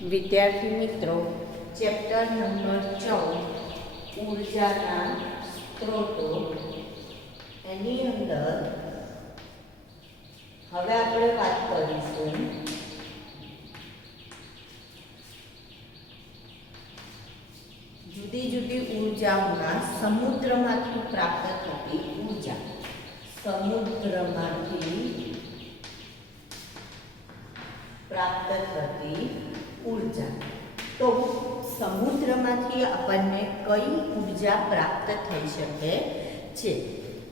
વિદ્યાર્થી મિત્રો, chapter number 14 ઉર્જાના સ્ત્રોતો, એની અંદર હવે આપણે વાત કરીશું જુદી જુદી ઉર્જાઓના સમુદ્રમાંથી પ્રાપ્ત થતી ઉર્જા. સમુદ્રમાંથી પ્રાપ્ત થતી ઉર્જા. તો સમુદ્રમાંથી આપણને કઈ ઉર્જા પ્રાપ્ત થઈ શકે છે?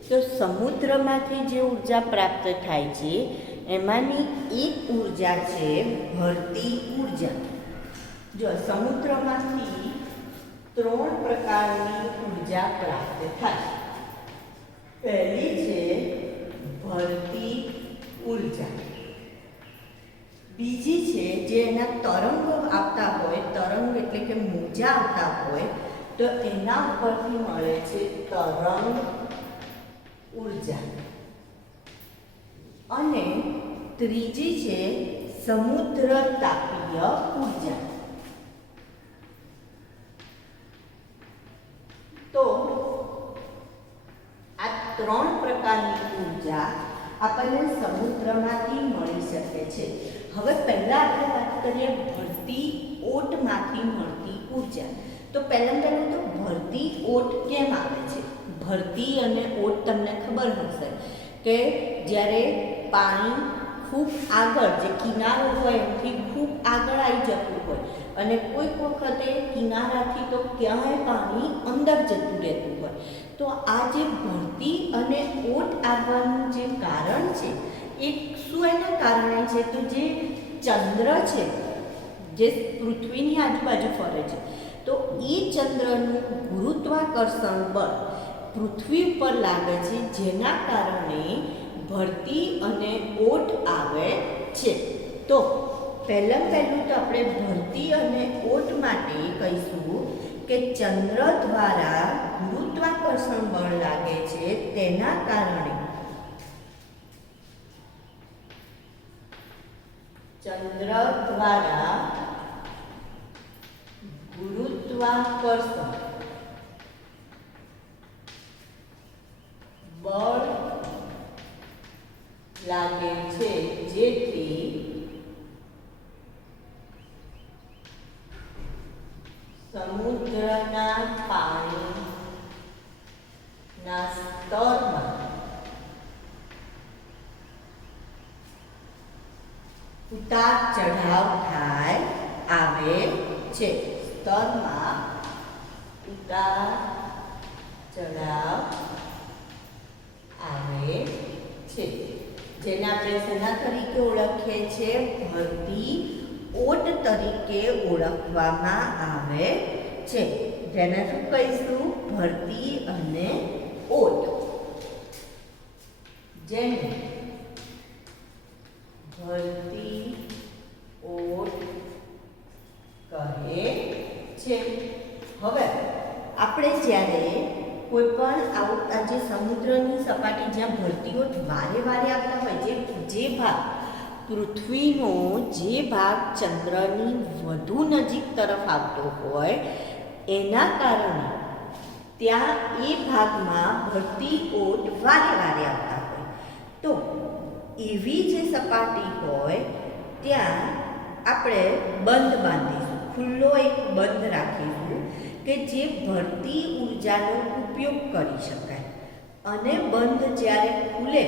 તો સમુદ્રમાંથી જે ઉર્જા પ્રાપ્ત થાય છે એમાંની એક ઉર્જા છે ભરતી ઉર્જા. જો સમુદ્રમાંથી 3 પ્રકારની ઉર્જા પ્રાપ્ત થાય. પહેલી છે ભરતી ઉર્જા, બીજી છે જે એના તરંગો આવતા હોય, તરંગ એટલે કે મોજા આવતા હોય તો એના ઉપરથી મળે છે તરંગ ઉર્જા, અને ત્રીજી છે સમુદ્ર તાપીય ઉર્જા. તો આ 3 પ્રકારની ઉર્જા આપણને સમુદ્રમાંથી મળી શકે છે. હવે પહેલા આપણે વાત કરીએ ભરતી ઓટમાંથી મળતી ઉર્જા. તો પહેલું તો ભરતી ઓટ કેમ આવે છે? ભરતી અને ઓટ તમને ખબર હશે કે જ્યારે પાણી ખૂબ આગળ, જે કિનારો હોય એનાથી ખૂબ આગળ આવી જતું હોય અને કોઈક વખતે કિનારાથી તો ક્યાંય પાણી અંદર જતું રહેતું હોય, તો આ જે ભરતી અને ઓટ આવવાનું જે કારણ છે એ શું એના કારણે છે? તો જે ચંદ્ર છે જે પૃથ્વીની આજુબાજુ ફરે છે, તો એ ચંદ્રનું ગુરુત્વાકર્ષણ બળ પૃથ્વી પર લાગે છે, જેના કારણે ભરતી અને ઓટ આવે છે. તો પહેલું તો આપણે ભરતી અને ઓટ માટે કહીશું કે ચંદ્ર દ્વારા ગુરુત્વાકર્ષણ બળ લાગે છે, તેના કારણે ચંદ્ર દ્વારા ગુરુત્વાકર્ષણ બળ લાગે છે, જેથી સમુદ્રના પાણીના સ્તરમાં ઉતાર ચઢાવ આવે છે. સ્તરમાં ઉતાર ચઢાવ આવે છે, જેને આપણે શેના તરીકે ઓળખીએ છીએ? ભરતી ઓટ તરીકે ઓળખવામાં આવે છે. જેને શું કહીશું? ભરતી અને ઓટ. જેને ભરતી ઓટ કહે છે. હવે આપણે જ્યારે કોઈ પણ આ જે સમુદ્રની સપાટી જ્યાં ભરતી ઓટ વારે વારે આવતા હોય, જે ભાગ પૃથ્વીનો જે ભાગ ચંદ્રની વધુ નજીક તરફ આવતો હોય એના કારણે ત્યાં એ ભાગમાં ભરતી ઓટ વારે વારે આવતા હોય. તો એવી જે સપાટી હોય ત્યાં આપણે બંધ બાંધીશું, ખુલ્લો એક બંધ રાખીશું કે જે ભરતી ઉર્જાનો ઉપયોગ કરી શકાય. અને બંધ જ્યારે ખુલે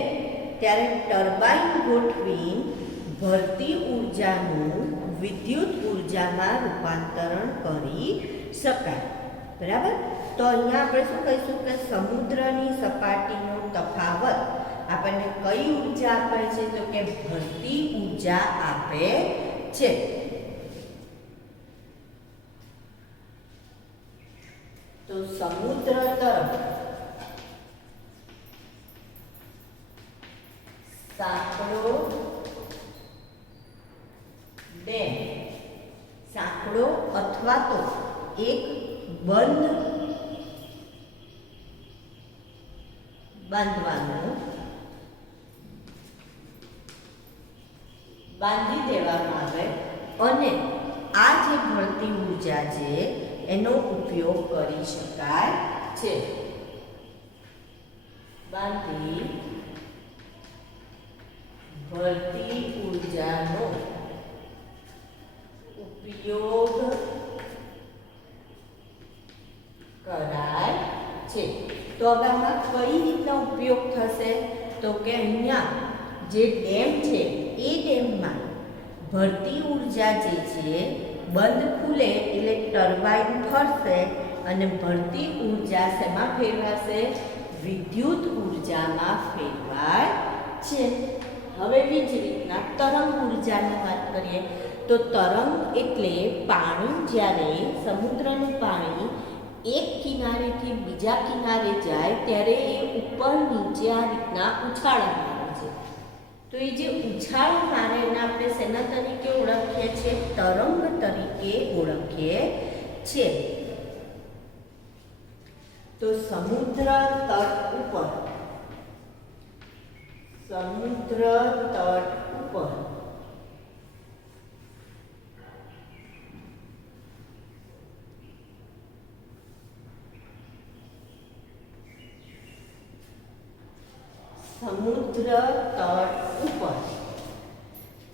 ત્યારે ટર્બાઇન ગોઠવી ભરતી ઉર્જાનું વિદ્યુત ઉર્જામાં રૂપાંતરણ કરી શકાય. બરાબર? તો અહીંયા આપણે શું કહીશું કે સમુદ્રની સપાટીનો તફાવત આપણને કઈ ઉર્જા આપે છે? તો કે ભરતી ઉર્જા આપે છે. તો સમુદ્ર તરફ સાંકડો ડેમ, સાંકડો અથવા તો એક બંધ બાંધવાનું બાંધી દેવામાં આવે અને આ જે ભળતી ઉર્જા છે એનો ઉપયોગ કરી શકાય છે. બાંધી ભળતી ઉર્જાનો ઉપયોગ કરાય છે. તો હવે આમાં કઈ રીતના ઉપયોગ થશે? તો કે અહીંયા જે ડેમ છે એ ડેમમાં ભળતી ઉર્જા જે છે બંધ ખુલે એટલે ટર્બાઇન ફરશે અને ભળતી ઉર્જા શેમાં ફેરવાશે? વિદ્યુત ઉર્જામાં ફેરવાય છે. હવે બીજી રીતના તરંગ ઉર્જાની વાત કરીએ તો તરંગ એટલે પાણી જ્યારે સમુદ્રનું પાણી એક કિનારેથી બીજા કિનારે જાય ત્યારે એ ઉપર નીચે આ રીતના ઉછાળા મારે છે. તો એ જે ઉછાળા મારે એને આપણે શેના તરીકે ઓળખીએ છીએ? તરંગ તરીકે ઓળખીએ છીએ. તો સમુદ્ર તટ ઉપર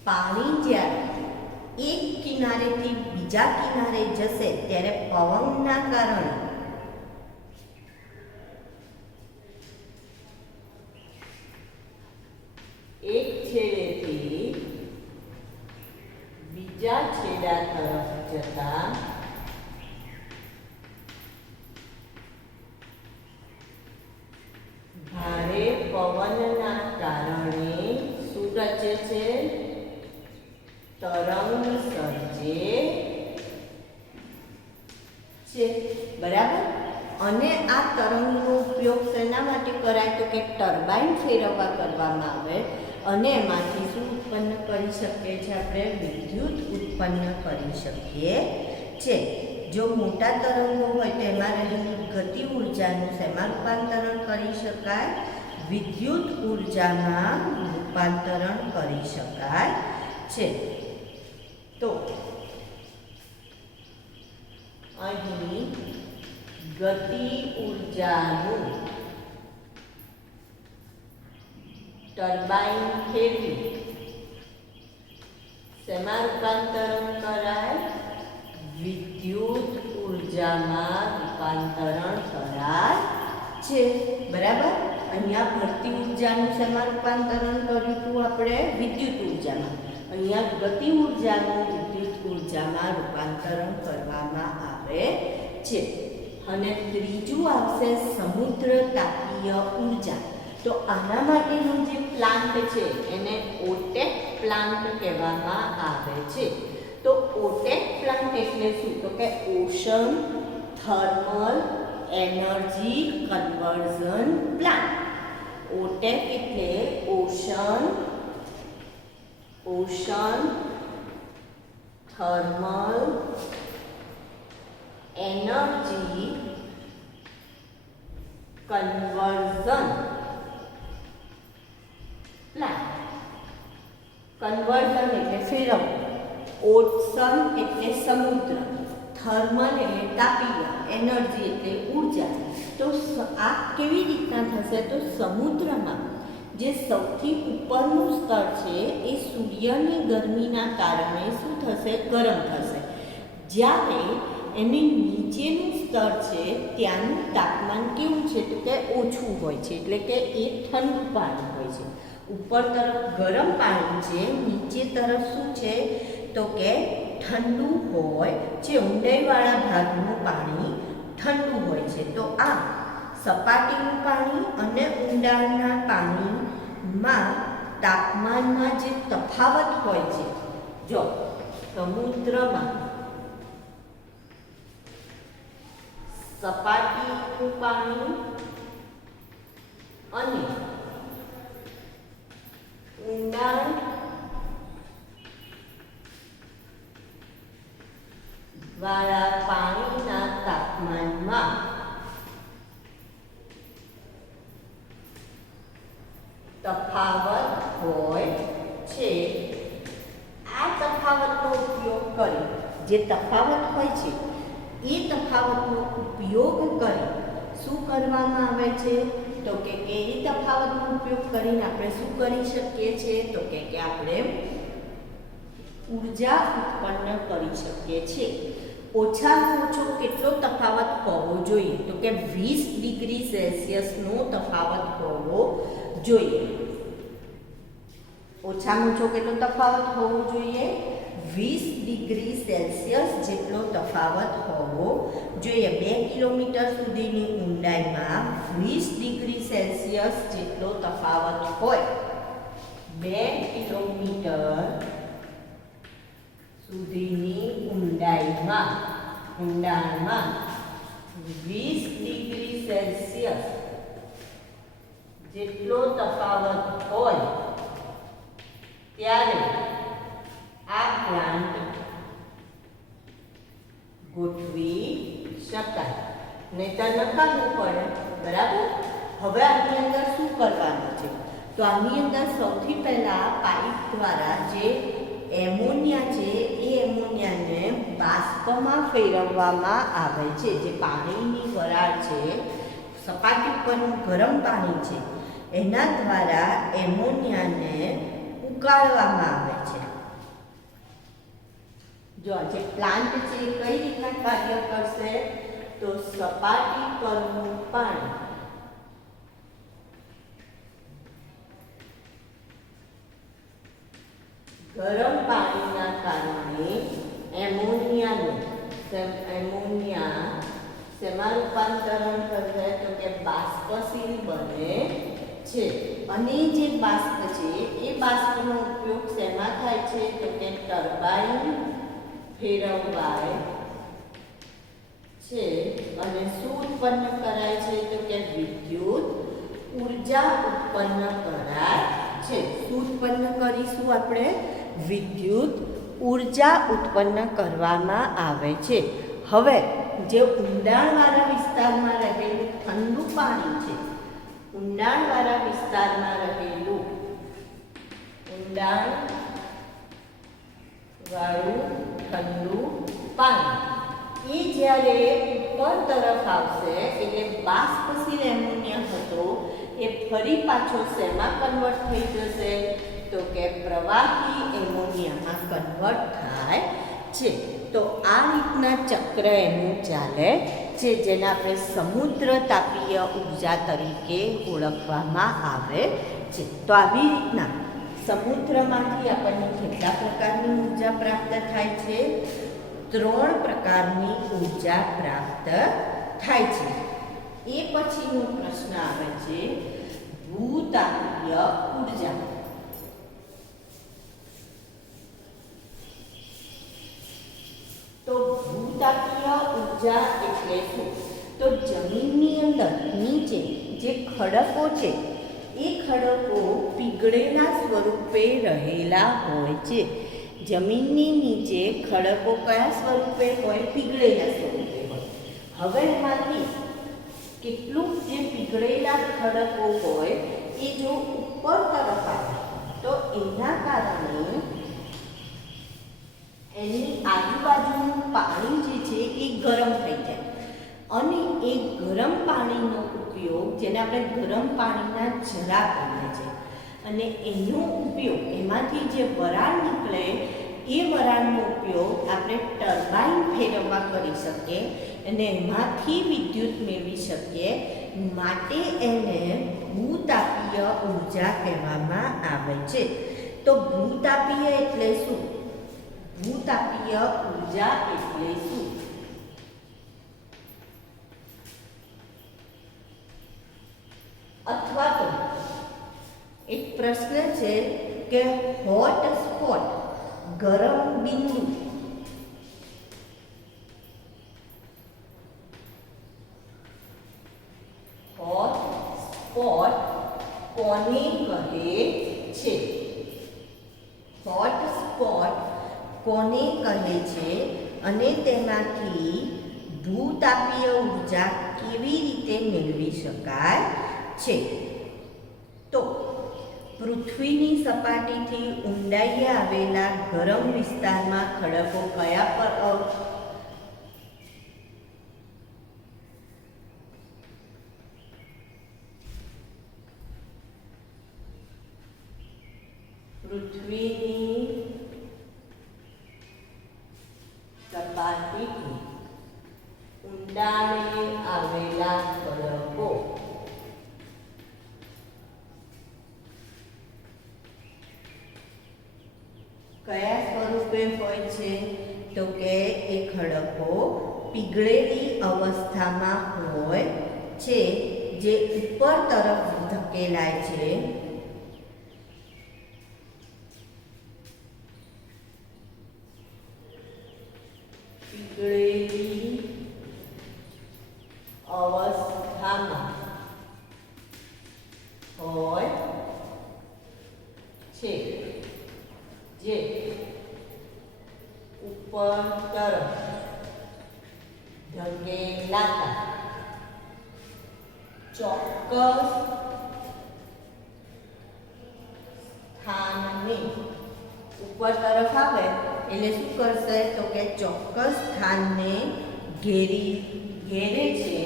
પાણી જ્યારે એક કિનારેથી બીજા કિનારે જશે ત્યારે પવનના કારણે એક છેડેથી બીજા છેડા તરફ જતા ભારે પવનના કારણે શું રચે છે? તરંગ સર્જે છે. બરાબર. અને આ તરંગનો ઉપયોગ શેના માટે કરાય? તો કે ટર્બાઇન ફેરવવા કરવામાં આવે અને એમાંથી શું ઉત્પન્ન કરી શકીએ છીએ? આપણે વિદ્યુત ઉત્પન્ન કરી શકીએ છીએ. જો મોટા તરંગો હોય તો એમાં રહેલી ગતિ ઉર્જાનું શેમાં રૂપાંતરણ કરી શકાય? વિદ્યુત ઉર્જામાં રૂપાંતરણ કરી શકાય છે. તો અહીં ગતિ ઉર્જાનું ટર્બાઇન ફેરવી શેમાં રૂપાંતરણ કરાય? વિદ્યુત ઉર્જામાં રૂપાંતરણ કરાય છે. બરાબર. અહીંયા ભળતી ઉર્જાનું શેમાં રૂપાંતરણ કર્યું હતું આપણે? વિદ્યુત ઉર્જામાં. અહીંયા ગતિ ઉર્જાનું વિદ્યુત ઉર્જામાં રૂપાંતરણ કરવામાં આવે છે. અને ત્રીજું આવશે સમુદ્ર તાપીય ઉર્જા. તો આના માટેનો જે પ્લાન્ટ છે એને ઓટેક પ્લાન્ટ કહેવામાં આવે છે. તો ઓટેક પ્લાન્ટ એટલે શું? તો કે ocean thermal energy conversion plant. OTEC એટલે ocean thermal energy conversion plant. Conversion એટલે ફેરવવું, ઓશન એટલે સમુદ્ર, થર્મલ એટલે તાપીય, એનર્જી એટલે ઉર્જા. તો આ કેવી રીતના થશે? તો સમુદ્રમાં જે સૌથી ઉપરનું સ્તર છે એ સૂર્યની ગરમીના કારણે શું થશે? ગરમ થશે. જ્યારે એની નીચેનું સ્તર છે ત્યાંનું તાપમાન કેવું છે? તો કે ઓછું હોય છે, એટલે કે એ ઠંડુ પાણી હોય છે. ઉપર તરફ ગરમ પાણી છે, નીચે તરફ શું છે? તો કે ઠંડુ હોય છે. ઊંડાઈવાળા ભાગનું પાણી ઠંડુ હોય છે. તો આ સપાટીનું પાણી અને ઊંડાણના પાણીમાં તાપમાનમાં જે તફાવત હોય છે, જો સમુદ્રમાં સપાટીનું પાણી અને ઊંડાણ વાળા પાણીના તાપમાનમાં તફાવત હોય છે. આ તફાવતનો ઉપયોગ કરી જે તફાવત હોય છે એ તફાવતનો ઉપયોગ કરી શું કરવામાં આવે છે? તો કે એ તફાવતનો ઉપયોગ કરીને આપણે શું કરી શકીએ છીએ? તો કે આપણે ઊર્જા ઉત્પન્ન કરી શકીએ છીએ. ઓછામાં ઓછો કેટલો તફાવત હોવો જોઈએ? તો કે 20 ડિગ્રી સેલ્સિયસનો તફાવત હોવો જોઈએ. ઓછામાં ઓછો કેટલો તફાવત હોવો જોઈએ? 20 ડિગ્રી સેલ્સિયસ જેટલો તફાવત હોવો જોઈએ. 2 કિલોમીટર સુધીની ઊંડાઈમાં 20 ડિગ્રી સેલ્સિયસ જેટલો તફાવત હોય. 2 કિલોમીટર સુધીની ઊંડાણમાં 20 ડિગ્રી સેલ્સિયસ જેટલો તફાવત હોય ત્યારે આ પ્લાન્ટ ગોઠવી શકાય. નહીંતર નકામું પડે. બરાબર. હવે આની અંદર શું કરવાનું છે? તો આની અંદર સૌથી પહેલા પાઇપ દ્વારા જે એમોનિયા છે એ એમોનિયાને બાષ્પમાં ફેરવવામાં આવે છે. જે પાણીની વરાળ છે, સપાટી પરનું ગરમ પાણી છે, એના દ્વારા એમોનિયાને ઉકાળવામાં આવે છે. જો જે પ્લાન્ટ છે એ કઈ રીતના કાર્ય કરશે? તો સપાટી પરનું પાણી ગરમ પાણીના કારણે એમોનિયા શેમાં રૂપાંતરણ થશે? તો કે બાષ્પશીલ બને છે. અને જે બાષ્પ છે એ બાષ્પનો ઉપયોગ શેમાં થાય છે? તો કે ટર્બાઇન ફેરવાય છે. અને શું ઉત્પન્ન કરાય છે? તો કે વિદ્યુત ઊર્જા ઉત્પન્ન કરાય છે. શું ઉત્પન્ન કરીશું આપણે? વિદ્યુત ઊર્જા ઉત્પન્ન કરવામાં આવે છે. હવે જે ઊંડાણવાળા વિસ્તારમાં રહેલું ઠંડુ પાણી છે, ઊંડાણવાળા વિસ્તારમાં રહેલું ઊંડાણવાળું ઠંડુ પાણી એ જ્યારે ઉપર તરફ આવશે એટલે બાષ્પશીલ એમોનિયા હતો એ ફરી પાછો શેમાં કન્વર્ટ થઈ જશે? તો કે પ્રવાહી એમોનિયામાં કન્વર્ટ થાય છે. તો આ રીતના ચક્ર એનું ચાલે છે, જેને આપણે સમુદ્ર તાપીય ઉર્જા તરીકે ઓળખવામાં આવે છે. તો આવી રીતના સમુદ્રમાંથી આપણને કેટલા પ્રકારની ઉર્જા પ્રાપ્ત થાય છે? 3 પ્રકારની ઉર્જા પ્રાપ્ત થાય છે. એ પછીનો પ્રશ્ન આવે છે ભૂતાપીય ઉર્જા. તો ભૂતાપીય ઉર્જા એટલે શું? તો જમીનની અંદર નીચે જે ખડકો છે એ ખડકો પીગળેલા સ્વરૂપે રહેલા હોય છે. જમીનની નીચે ખડકો કયા સ્વરૂપે હોય? પીગળેલા સ્વરૂપે હોય. હવે એમાંથી કેટલું જે પીગળેલા ખડકો હોય એ જો ઉપર તરફ આવે તો એના કારણે એની આજુબાજુનું પાણી જે છે એ ગરમ થઈ જાય. અને એ ગરમ પાણીનો ઉપયોગ, જેને આપણે ગરમ પાણીના ઝરા કહીએ છીએ, અને એનો ઉપયોગ, એમાંથી જે વરાળ નીકળે એ વરાળનો ઉપયોગ આપણે ટર્બાઇન ફેરવવા કરી શકીએ અને એમાંથી વિદ્યુત મેળવી શકીએ. માટે એને ભૂતાપીય ઉર્જા કહેવામાં આવે છે. તો ભૂતાપીય એટલે શું? ભૂતાપીય ઉર્જા એટલે શું? અથવા તો એક પ્રશ્ન છે કે હોટ સ્પોટ, ગરમ બિંદુ, હોટ સ્પોટ કોને કહે છે? હોટ સ્પોટ કોને કહે છે અને તેમાંથી ભૂતાપીય ઉર્જા કેવી રીતે મેળવી શકાય છે? તો પૃથ્વીની સપાટીથી ઊંડાઈએ આવેલા ગરમ વિસ્તારમાં ખડકો કયા પર પૃથ્વીની સપાટીથી ઊંડાણે આવેલા ખડકો કયા સ્વરૂપે હોય છે? તો કે એ ખડકો પીગળેલી અવસ્થામાં હોય છે, જે ઉપર તરફ ધકેલાય છે. પીગળેલી અવસ્થામાં હોય છે, જે ઉપર તરફ ધકેલાતા ચોક્કસ સ્થાનને ઉપર તરફ આવે એટલે શું કરશે? તો કે ચોક્કસ સ્થાનને ઘેરે છે,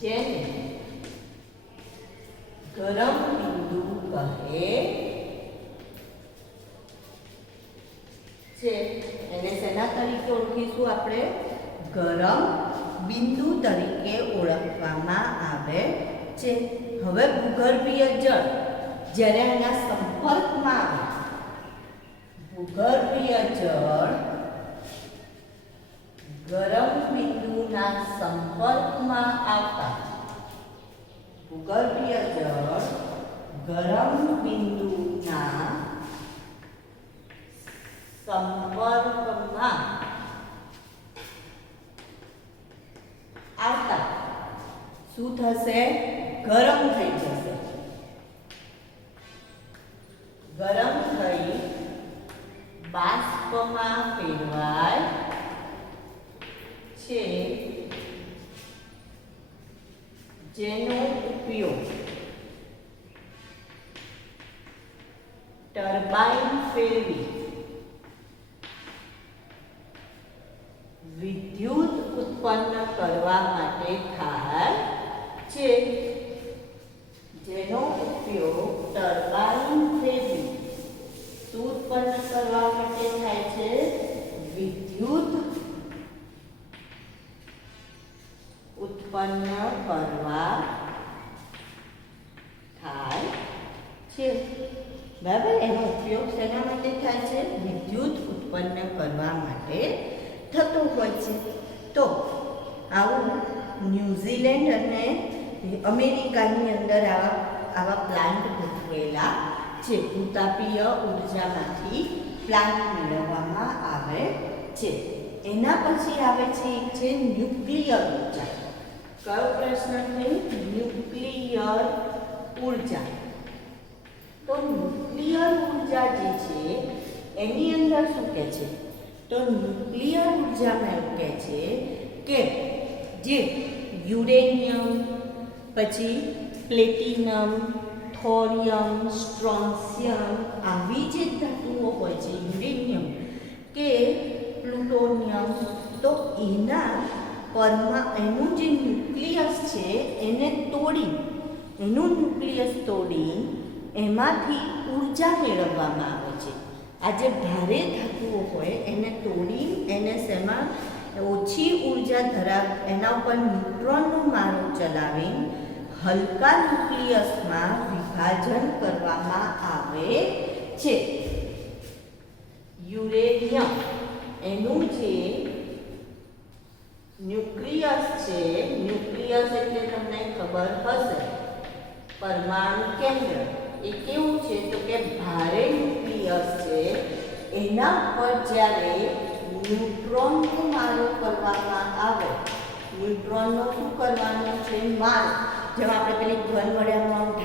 જેને ગરમ બિંદુ કહે છે. એને શેના તરીકે ઓળખીશું આપણે? ગરમ બિંદુ તરીકે ઓળખવામાં આવે છે. હવે ભૂગર્ભીય જળ જ્યારે એના સંપર્કમાં આવે, ભૂગર્ભીય જળ ગરમ બિંદુના સંપર્કમાં આવતા, ભૂગર્ભીય જળ ગરમ બિંદુના સંપર્કમાં આવતા શું થશે? ગરમ થઈ જશે. ગરમ થઈ બાષ્પમાં ફેરવાય છે, જેનો ઉપયોગ ટર્બાઇન ફેરવી વિદ્યુત ઉત્પન્ન કરવા માટે થાય છે. જેનો ઉપયોગ ટર્બાઇન ફેરવી શું ઉત્પન્ન કરવા માટે થાય છે? વિદ્યુત ઉત્પન્ન કરવા થાય છે. બરાબર, એનો ઉપયોગ શેના માટે થાય છે? વિદ્યુત ઉત્પન્ન કરવા માટે થતું હોય છે. તો આવું ન્યુઝીલેન્ડ અને અમેરિકાની અંદર આવા પ્લાન્ટ ગોઠવેલા છે. ભૂતાપીય ઉર્જામાંથી પ્લાન્ટ મેળવવામાં આવે છે. એના પછી આવે છે ન્યુક્લિયર ઉર્જા. કયો પ્રશ્ન છે? ન્યુક્લિયર ઉર્જા. તો ન્યુક્લિયર ઉર્જા જે છે એની અંદર શું કહે છે? તો ન્યુક્લિયર ઉર્જામાં એવું કહે છે કે જે યુરેનિયમ, પછી પ્લેટિનમ, થોરિયમ, સ્ટ્રોન્શિયમ આવી જે ધાતુઓ હોય છે, યુરેનિયમ કે પ્લુટોનિયમ, તો એનું જે ન્યુક્લિયસ છે એને તોડી, એનું ન્યુક્લિયસ તોડી એમાંથી ઉર્જા મેળવવામાં આવે છે. આ જે ભારે ધાતુઓ હોય એને તોડી એને શેમાં ઓછી ઉર્જા એના ઉપર ન્યુટ્રોનનો મારો ચલાવી હલકા ન્યુક્લિયસમાં વિભાજન કરવામાં આવે છે. યુરેનિયમ એનું જે ન્યુક્લિયસ છે, ન્યુક્લિયસ એટલે તમને ખબર હશે પરમાણુ કેન્દ્ર. એ કેવું છે? તો કે ભારે ન્યુક્લિયસ છે, એના પર જ્યારે ન્યુટ્રોનનો મારો કરવામાં આવે, ન્યુટ્રોનનો શું કરવાનો છે? મારો. જેમ આપણે પેલી ઘન વડે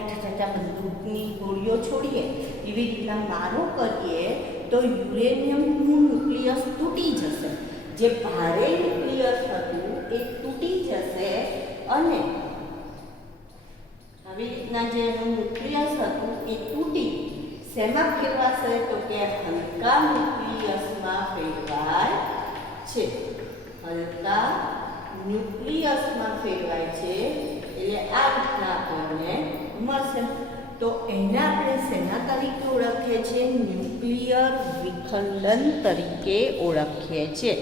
ઠાઠા બંદૂકની ગોળીઓ છોડીએ એવી રીતના મારો કરીએ તો યુરેનિયમનું ન્યુક્લિયસ તૂટી જશે. જે ભારે ન્યુક્લિયસ હતું એ તૂટી જશે અને આવી રીતના જે એનું શેમાં ફેરવાશે તો કે હલકા ન્યુક્લિયસમાં ફેરવાય છે. હલકા ન્યુક્લિયસમાં ફેરવાય છે એટલે આ રીતના આપણને મળશે. તો એને આપણે શેના તરીકે ઓળખીએ છીએ? ન્યુક્લિયર વિખંડન તરીકે ઓળખીએ છીએ.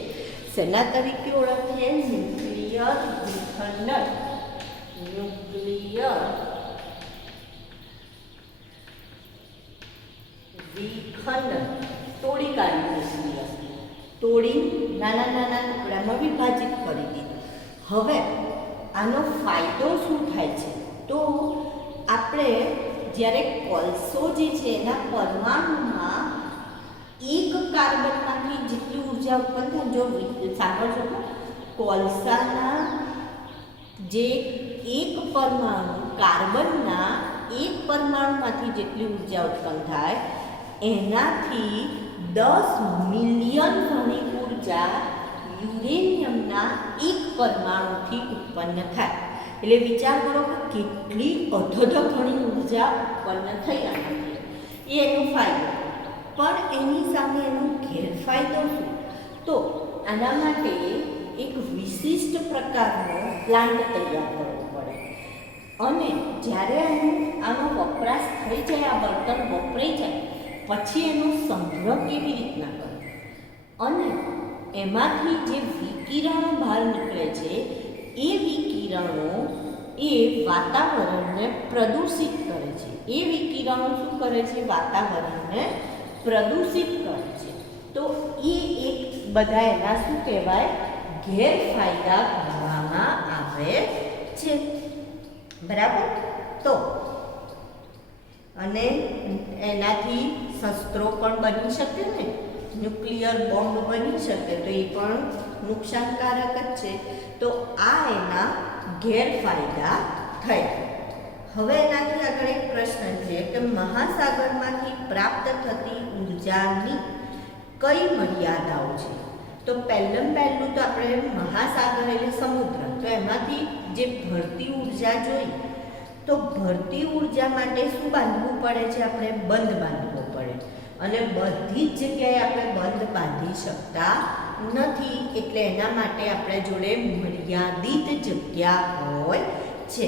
શેના તરીકે ઓળખીએ? ન્યુક્લિયર વિખંડન. ન્યુક્લિયર વિખંડન તોડી કાઢ્યું, તોડી નાના નાના ટુકડામાં વિભાજિત કરી દીધું. હવે આનો ફાયદો શું થાય છે? તો આપણે જ્યારે કોલસો જે છે એના પરમાણુમાં એક કાર્બનમાંથી જેટલી ઉર્જા ઉત્પન્ન થાય, જો સાંભળજો, કોલસાના જે એક પરમાણુ કાર્બનના એક પરમાણુમાંથી જેટલી ઉર્જા ઉત્પન્ન થાય એનાથી 10 મિલિયન ગણી ઉર્જા યુરેનિયમના એક પરમાણુથી ઉત્પન્ન થાય. એટલે વિચાર કરો કે કેટલી અધધ ઘણી ઉર્જા ઉત્પન્ન થઈ આનાથી. એ એનો ફાયદો. પણ એની સામે એનો ગેરફાયદો શું? તો આના માટે એક વિશિષ્ટ પ્રકારનો પ્લાન્ટ તૈયાર કરવો પડે. અને જ્યારે આનો વપરાશ થઈ જાય, આ બળતણ વપરાઈ જાય પછી એનો સંગ્રહ કેવી રીતના કરવો, અને એમાંથી જે વિકિરણો બહાર નીકળે છે એ વિકિરણો એ વાતાવરણને પ્રદૂષિત કરે છે. એ વિકિરણો શું કરે છે? વાતાવરણને પ્રદૂષિત કરે છે. તો એ એક બધા એના શું કહેવાય? ગેરફાયદા ગણવામાં આવે છે. બરાબર? તો અને એનાથી શસ્ત્રો પણ બની શકે ને, ન્યુક્લિયર બોમ્બ બની શકે, તો એ પણ નુકસાનકારક જ છે. તો આ એના ગેરફાયદા થયા. હવે એનાથી આગળ એક પ્રશ્ન છે કે મહાસાગરમાંથી પ્રાપ્ત થતી ઉર્જાની કઈ મર્યાદાઓ છે? તો પહેલું તો આપણે મહાસાગર એટલે સમુદ્ર, તો એમાંથી જે ભરતી ઉર્જા જોઈ, તો ભરતી ઉર્જા માટે શું બાંધવું પડે છે? આપણે બંધ બાંધવો પડે. અને બધી જ જગ્યાએ આપણે બંધ બાંધી શકતા નથી, એટલે એના માટે આપણે જોડે મર્યાદિત જગ્યા હોય છે.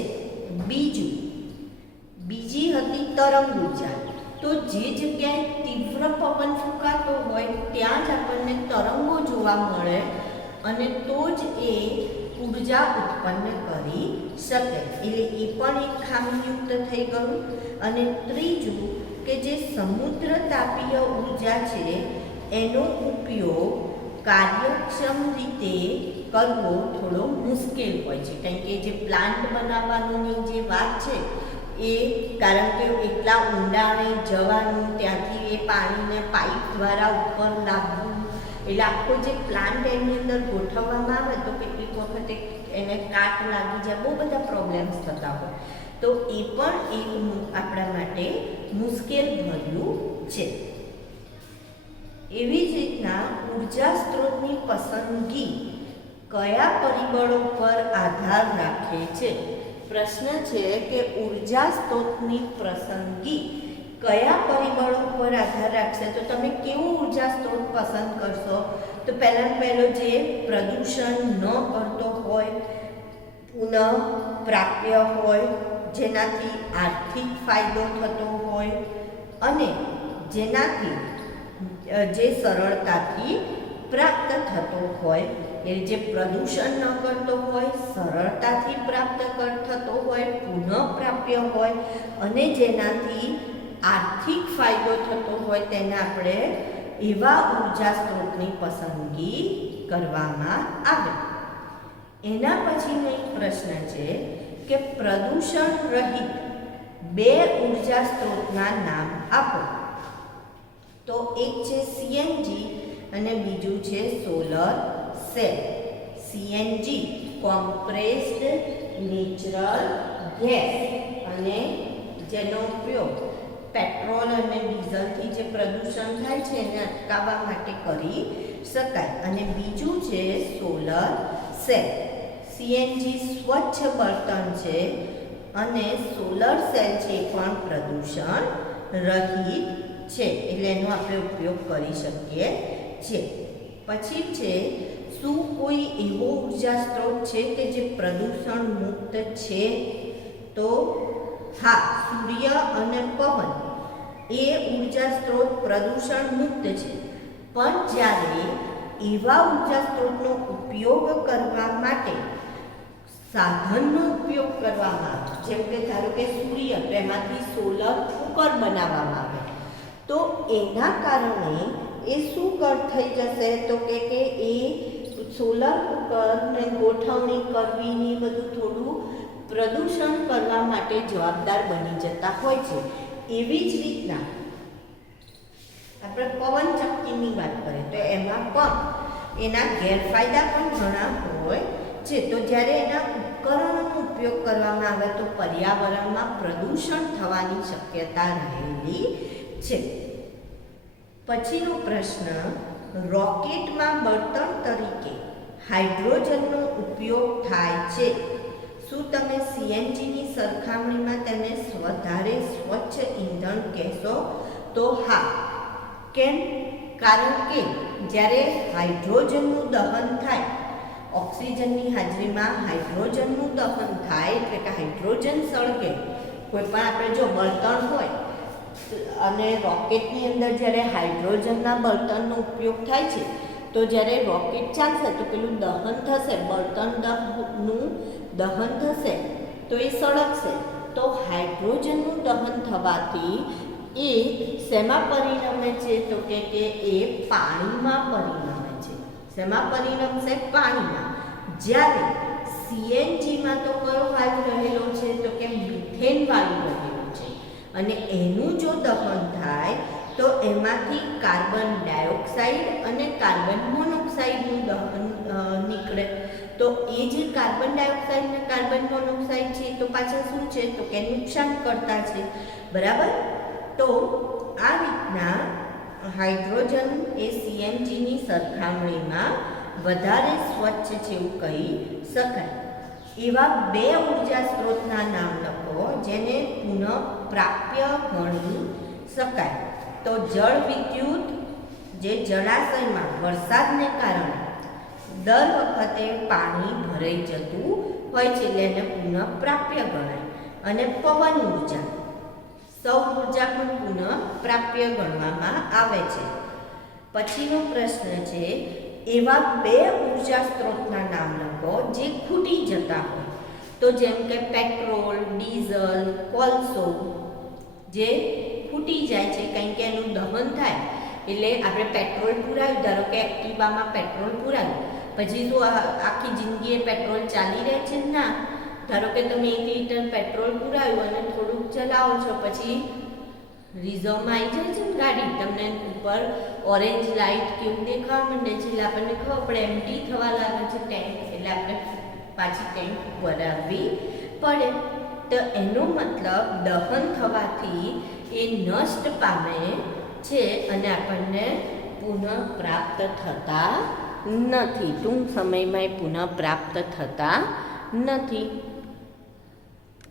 બીજી હતી તરંગ ઉર્જા. તો જે જગ્યાએ તીવ્ર પવન ફૂંકાતો હોય ત્યાં જ આપણને તરંગો જોવા મળે અને તો જ એ ઉર્જા ઉત્પન્ન કરી શકે. એટલે એ પણ એક ખામીયુક્ત થઈ ગયું. અને ત્રીજું કે જે સમુદ્ર તાપીય ઉર્જા છે એનો ઉપયોગ કાર્યક્ષમ રીતે કરવો થોડો મુશ્કેલ હોય છે, કારણ કે જે પ્લાન્ટ બનાવવાની જે વાત છે એ, કારણ કે એટલા ઊંડાણે જવાનું, ત્યાંથી એ પાણીને પાઇપ દ્વારા ઉપર લાવવું, એટલે આખો જે પ્લાન્ટ એની અંદર ગોઠવવામાં આવે તો કેટલીક વખતે એને કાટ લાગી જાય, બહુ બધા પ્રોબ્લેમ્સ થતા હોય. તો એ પણ એક આપણા માટે મુશ્કેલ ભર્યું છે. એવી જ રીતના ઉર્જા સ્ત્રોતની પસંદગી કયા પરિબળો પર આધાર રાખે છે? પ્રશ્ન છે કે ઉર્જા સ્ત્રોતની પસંદગી કયા પરિબળો પર આધાર રાખશે? તો તમે કેવું ઉર્જા સ્ત્રોત પસંદ કરશો? તો પહેલો જે પ્રદૂષણ ન કરતો હોય, પુનઃ પ્રાપ્ય હોય, જેનાથી આર્થિક ફાયદો થતો હોય અને જેનાથી જે સરળતાથી પ્રાપ્ત થતો હોય. એ જે પ્રદૂષણ ન કરતો હોય, સરળતાથી પ્રાપ્ત થતો હોય, પુનઃ પ્રાપ્ય હોય અને જેનાથી આર્થિક ફાયદો થતો હોય, તેને આપણે એવા ઉર્જા સ્ત્રોતની પસંદગી કરવામાં આવે. એના પછીનો એક પ્રશ્ન છે કે પ્રદૂષણ રહિત 2 ઉર્જા સ્ત્રોતના નામ આપો. તો એક છે સીએનજી અને બીજું છે solar cell. CNG compressed natural gas, અને જેનો ઉપયોગ પેટ્રોલ અને ડીઝલથી જે પ્રદૂષણ થાય છે એને અટકાવવા માટે કરી શકાય. અને બીજું છે સોલર સેલ. સીએનજી સ્વચ્છ બળતણ છે અને સોલર સેલ છે પણ પ્રદૂષણ રહિત છે, એટલે એનો આપણે ઉપયોગ કરી શકીએ છીએ. પછી છે, શું કોઈ એવો ઉર્જા સ્ત્રોત છે કે જે પ્રદૂષણ મુક્ત છે? તો હા, સૂર્ય અને પવન એ ઉર્જા સ્ત્રોત પ્રદૂષણ મુક્ત છે. પણ જ્યારે એવા ઉર્જા સ્ત્રોતનો ઉપયોગ કરવા માટે સાધનનો ઉપયોગ કરવામાં આવે, જેમ કે ધારો કે સૂર્ય, તો એમાંથી સોલર કુકર બનાવવામાં આવે, તો એના કારણે એ શું થઈ જશે? તો કે એ સોલર કુકરને ગોઠવણી કરવી ને બધું થોડું પ્રદૂષણ કરવા માટે જવાબદાર બની જતા હોય છે. એવી જ રીતના આપણે પવન ચક્કીની વાત કરીએ તો એમાં પણ એના ગેરફાયદા પણ ઘણા હોય છે. તો જ્યારે એના ઉપકરણોનો ઉપયોગ કરવામાં આવે તો પર્યાવરણમાં પ્રદૂષણ થવાની શક્યતા રહેલી છે. પછીનો પ્રશ્ન, રોકેટમાં બળતણ તરીકે હાઇડ્રોજનનો ઉપયોગ થાય છે. શું તમે સીએનજીની સરખામણીમાં તેને વધારે સ્વચ્છ ઈંધણ કહેશો? તો હા. કેમ? કારણ કે જ્યારે હાઇડ્રોજનનું દહન થાય, ઓક્સિજનની હાજરીમાં હાઇડ્રોજનનું દહન થાય એટલે કે હાઇડ્રોજન સળગે. કોઈ પણ આપણે જો બળતણ હોય અને રોકેટની અંદર જ્યારે હાઇડ્રોજનના બળતણનો ઉપયોગ થાય છે, તો જ્યારે રોકેટ ચાલશે તો પેલું દહન થશે, બળતણનું દહન થશે તો એ સળગશે. તો હાઇડ્રોજનનું દહન થવાથી એ શેમાં પરિણમે છે? તો કે એ પાણીમાં પરિણમે છે. શેમાં પરિણમશે? પાણીમાં. જ્યારે સીએનજીમાં તો કયો વાયુ રહેલો છે? તો કે મિથેન વાયુ રહેલો છે. અને એનું જો દહન થાય તો એમાંથી કાર્બન ડાયોક્સાઇડ અને કાર્બન મોનોક્સાઇડનું દહન નીકળે. તો એ જે કાર્બન ડાયોક્સાઇડ અને કાર્બન મોનોક્સાઇડ છે તો પાછા શું છે? તો કે નુકસાન કરતા છે. બરાબર? તો આ રીતના હાઇડ્રોજન એ સીએનજીની સરખામણીમાં વધારે સ્વચ્છ છે એવું કહી શકાય. એવા બે ઉર્જા સ્ત્રોતના નામ લખો જેને પુનઃપ્રાપ્ય ગણી શકાય. તો જળ વિદ્યુત, જે જળાશયમાં વરસાદને કારણે દર વખતે પાણી ભરાઈ જતું હોય છે એટલે એને પુનઃપ્રાપ્ય ગણાય. અને પવન ઉર્જા, સૌર ઉર્જા પણ પુનઃપ્રાપ્ય ગણવામાં આવે છે. પછીનો પ્રશ્ન છે, એવા બે ઉર્જા સ્ત્રોતના નામ લખો જે ખૂટી જતા હોય. તો જેમ કે પેટ્રોલ, ડીઝલ, કોલસો જે ખૂટી જાય છે કારણ કે એનું દહન થાય એટલે આપણે પેટ્રોલ પુરાવ્યું, ધારો કે એક્ટિવામાં પેટ્રોલ પુરાવ્યું, પછી શું આખી જિંદગી એ પેટ્રોલ ચાલી રહે છે? ના. ધારો કે તમે 1 લિટર પેટ્રોલ પુરાવ્યું અને થોડુંક ચલાવો છો, પછી રિઝર્વમાં આવી જાય છે ને ગાડી, તમને ઉપર ઓરેન્જ લાઇટ કેવું દેખાવા માંડે છે એટલે આપણને ખબર પડે એમ્પ્ટી થવા લાગે છે ટેન્ક, એટલે આપણે પાછી ટેન્ક ભરાવવી પડે. તો એનો મતલબ દહન થવાથી એ નષ્ટ પામે છે અને આપણને પુનઃપ્રાપ્ત થતા નથી. ટૂંક સમયમાં એ પુનઃપ્રાપ્ત થતા નથી.